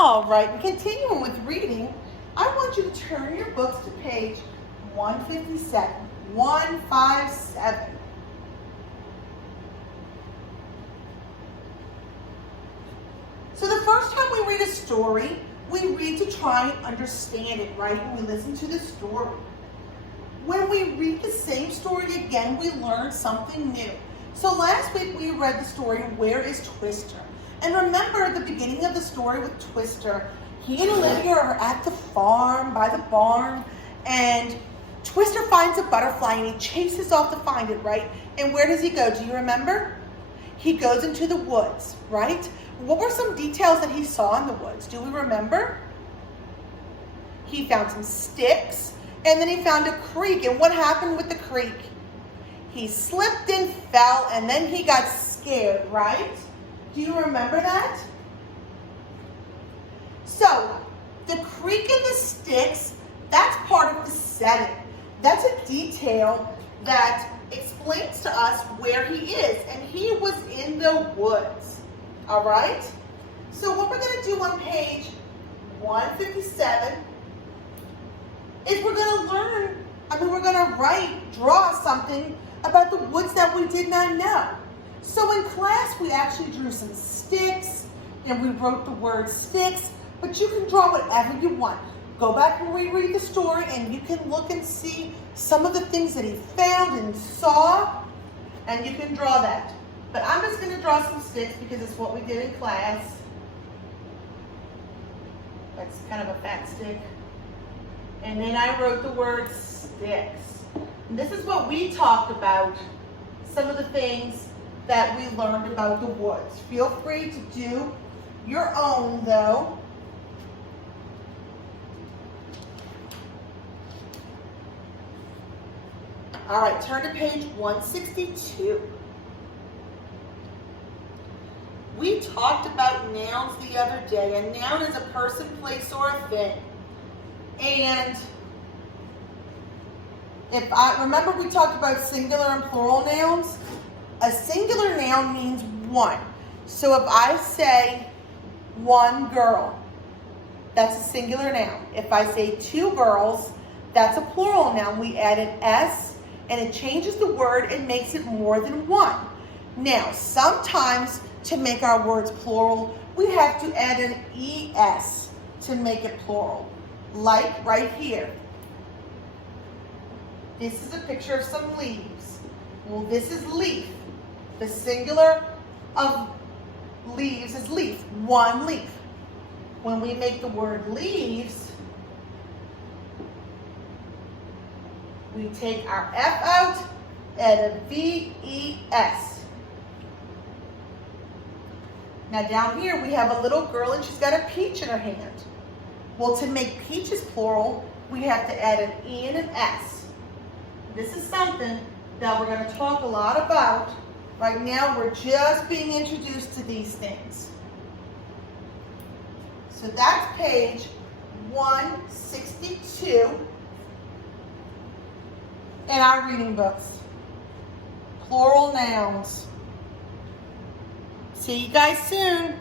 All right, and continuing with reading, I want you to turn your books to page 157. 157. So the first time we read a story, we read to try and understand it, right? And we listen to the story. When we read the same story again, we learn something new. So last week we read the story, Where is Twister? And remember the beginning of the story with Twister. He and Olivia are at the farm, by the barn, and Twister finds a butterfly and he chases off to find it, right? And where does he go? Do you remember? He goes into the woods, right? What were some details that he saw in the woods? Do we remember? He found some sticks, and then he found a creek. And what happened with the creek? He slipped and fell, and then he got scared, right? Do you remember that? So, the creek and the sticks, that's part of the setting. That's a detail that explains to us where he is, and he was in the woods. All right? So what we're going to do on page 157 is we're going to draw something about the woods that we did not know. So in class, we actually drew some sticks, and we wrote the word sticks, but you can draw whatever you want. Go back and reread the story, and you can look and see some of the things that he found and saw, and you can draw that. But I'm just going to draw some sticks because it's what we did in class. That's kind of a fat stick. And then I wrote the word sticks. And this is what we talked about, some of the things that we learned about the woods. Feel free to do your own, though. All right, turn to page 162. We talked about nouns the other day. A noun is a person, place, or a thing. And remember we talked about singular and plural nouns? A singular noun means one. So if I say one girl, that's a singular noun. If I say two girls, that's a plural noun. We add an S, and it changes the word and makes it more than one. Now, sometimes to make our words plural, we have to add an ES to make it plural. Like right here. This is a picture of some leaves. Well, this is leaf. The singular of leaves is leaf, one leaf. When we make the word leaves, we take our F out and a VES. Now down here we have a little girl and she's got a peach in her hand. Well, to make peaches plural, we have to add an E and an S. This is something that we're going to talk a lot about. Right now we're just being introduced to these things. So that's page 162 in our reading books. Plural nouns. See you guys soon.